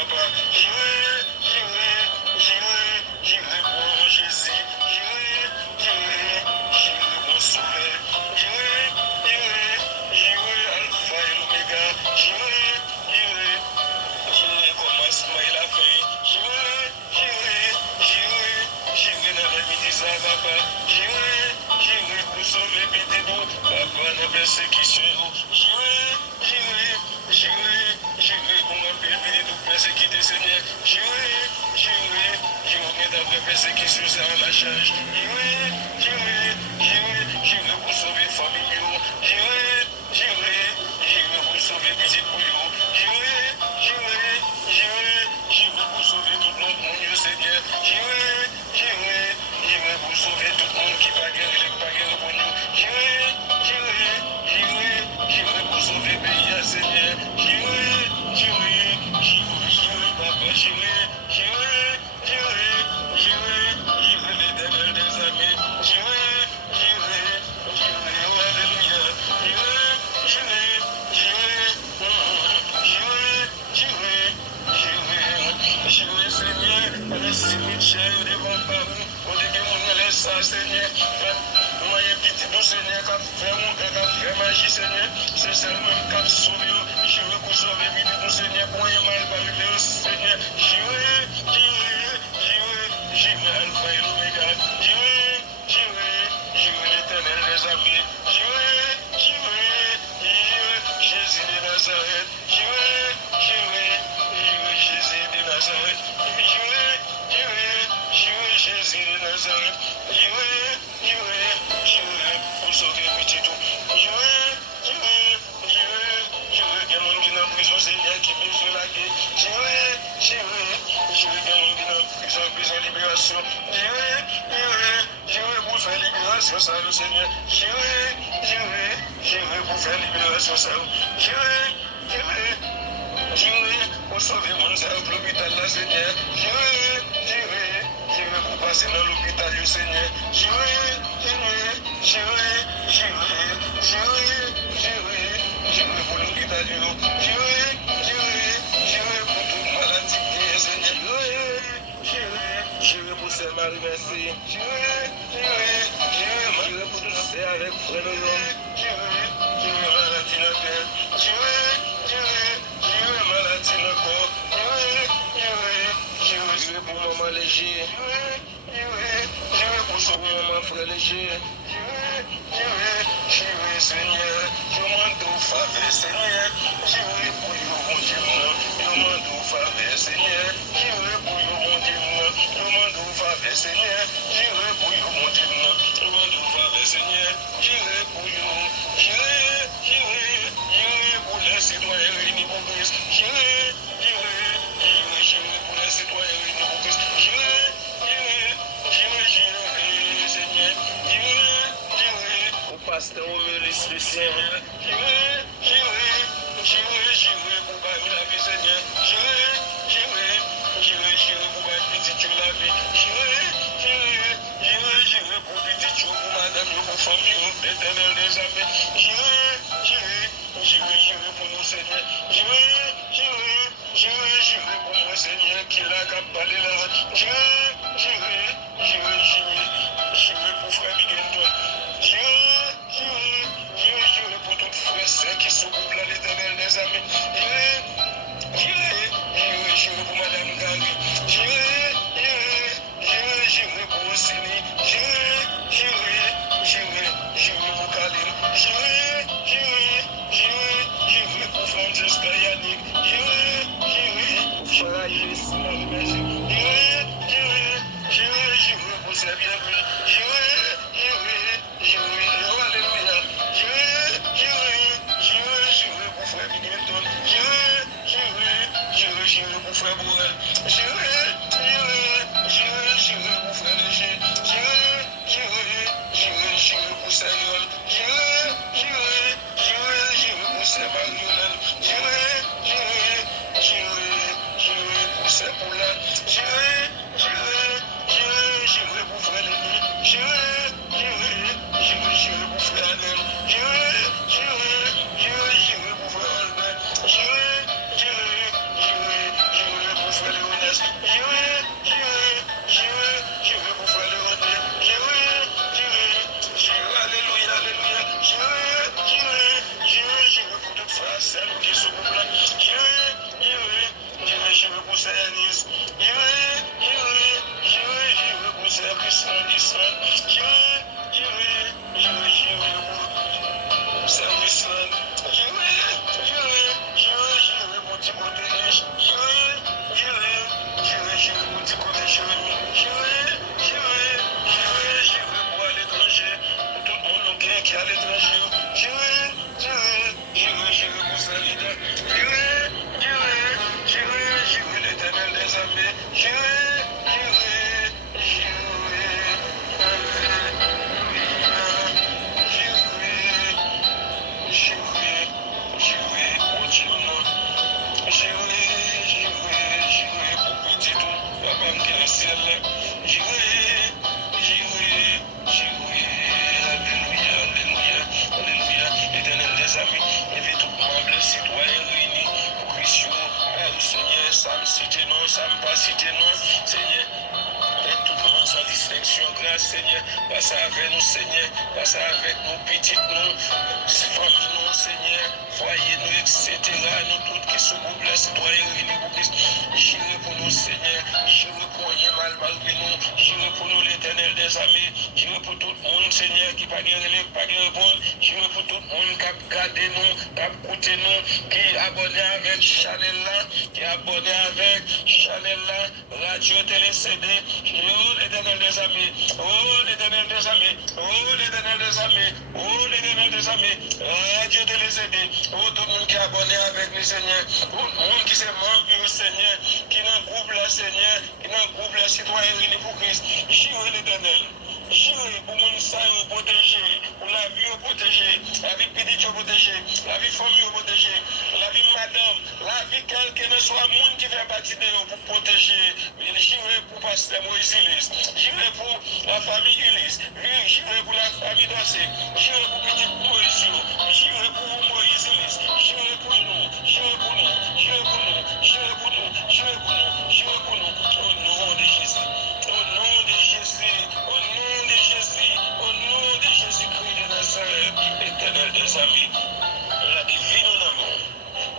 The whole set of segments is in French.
papa. J'irai pour Jésus. J'irai pour sauver. J'irai Alpha et l'Oméga. J'irai commencement et la fin. J'irai dans la midi ça papa. J'irai pour sauver petit bout. Papa dans la persécution. J'irai pour m'appeler petit bout persécuté Seigneur. J'irai d'après persécution ça en la charge. J'irai pour sauver famille. J'irai pour sauver petit bouillon. J'irai pour sauver tout le monde, Seigneur. J'irai pour sauver tout le monde qui va guérir pour nous. J'irai pour sauver le pays, Seigneur. J'irai, papa, j'irai l'éternel des amis. J'irai, oh alléluia. J'irai, Seigneur, on est si cher devant parole, on dit que on laisse ça, Seigneur. Moi, un petit bout, Seigneur, qui a fait mon cœur, qui a fait magie, Seigneur. C'est seulement qui a sauvé. Je veux qu'on sauve les vies, Seigneur, pour un mal parler aussi, Seigneur. J'irai, Alpha et l'Oméga. J'irai l'éternel des amis. J'irai, Jésus de Nazareth. J'irai, Jésus de Nazareth. J'irai, Jésus de Nazareth. J'irai, pour sauver petit tout. J'irai, qu'il y a un monde qui est en prison, Seigneur, qui peut se laguer. J'irai, qu'il y a un monde qui est en prison, libération. J'irai pour faire libération, ça, le Seigneur. J'irai pour faire libération, ça. J'irai pour sauver mon âme, l'hôpital, là, Seigneur. J'irai pour passer dans l'hôpital, le Seigneur. J'irai pour l'hôpital, j'irai pour toute maladie, Seigneur. J'irai pour ces mal merci. J'irai pour tout ça avec frère de l'homme. J'irai maladie dans la tête. J'irai maladie dans le corps. J'irai pour maman léger. J'irai pour sauver maman frère léger. J'irai Seigneur. Je demande au faveur Seigneur. J'irai pour you mon Dieu. Je demande au faveur Seigneur. J'irai pour you mon Dieu. Je demande au faveur Seigneur. J'irai pour you mon Dieu. Je demande au faveur Seigneur. J'irai pour you. J'irai pour les citoyens réunis pour Christ. J'irai pour les citoyens réunis pour Christ. J'irai Seigneur. J'irai au pasteur au ministre Seigneur. J'irai pour bâtir la vie Seigneur. J'irai pour bâtir petit la vie. J'irai pour petit pour madame, pour famille, l'éternel des amis. J'irai pour nous Seigneur. J'irai pour mon Seigneur qui l'a capalé là. J'irai pour frère Miguel. J'irai pour tout frère saint qui s'occupe là, l'éternel des amis. J'irai pour madame Gary. J'irai pour Ossini. J'irai pour Kalim. J'irai passe avec nous, Seigneur, passe avec nous, petites nous, famille nous, Seigneur, foyer nous, etc. Nous tous qui sommes les citoyens unis pour Christ. J'irai pour nous, Seigneur, j'irai pour rien mal malgré nous, j'irai pour nous, l'Éternel des armées, j'irai pour tout le monde, Seigneur, qui pas guérir, pas répondre, j'irai pour tout le monde qui a gardé nous, qui a écouté nous, qui est abonné avec Chanel là, qui est abonné avec Chanel là, radio, télé, CD, oh l'Éternel des armées, oh l'Éternel des armées, oh l'Éternel des armées, oh l'Éternel des armées, radio, télé, CD, oh tout le monde qui est abonné avec nous, Seigneur, tout le monde qui s'est membre, Seigneur, qui est dans le groupe là, Seigneur, qui est dans le groupe là, citoyens unis pour Christ, j'irai l'Éternel. J'irai pour mon sang protéger, pour la vie protéger, la vie petite protéger, la vie famille protéger, la vie madame, la vie quelqu'un ne soit monde qui fait partie de nous pour protéger. J'irai pour pasteur Moïse Ulysse, j'irai pour la famille Ulysse, j'irai pour la famille Dossé, j'irai pour petit Moïse, j'irai pour Moïse Ulysse, j'irai pour nous, j'irai pour nous, j'irai pour nous, j'irai pour nous, j'irai pour nous, j'irai pour nous, au nom de Jésus, au nom de Jésus, au nom de Jésus, au nom de Jésus-Christ de Nazareth, Éternel des amis, on a des vies dans l'amour,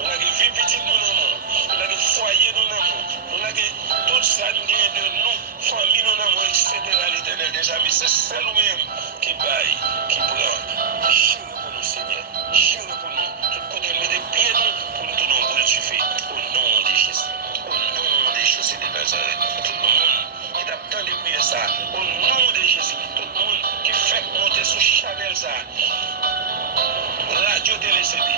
on a des vies petites dans l'amour, on a des foyers dans l'amour, on a des tout ça nous vient de nous, famille dans l'amour, etc. L'Éternel des amis, c'est celle même qui baille, qui prend. Jure pour nous, Seigneur, jure pour nous, tout côté met des pieds pour nous donner un tu fais, au nom de Jésus, au nom de Jésus de Nazareth, tout le monde qui t'attend de prier ça, au nom de Jésus, tout le monde qui fait monter sur Chanel ça, radio télé CD,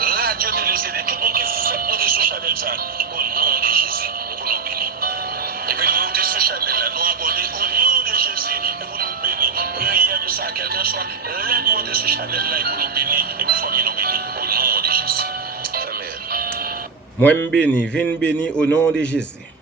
radio télé CD, tout le monde qui fait monter sur Chanel ça, au nom de Jésus, pour nous bénir. Et puis nous monter sur Chanel là, nous abonner au nom de Jésus, et pour nous bénir. Priez de ça, quelqu'un soit, l'aide monter sur Chanel là, et pour nous bénir, et pour famille nous bénir, au nom de Jésus. Amen. Moi, je bénis, viens béni au nom de Jésus.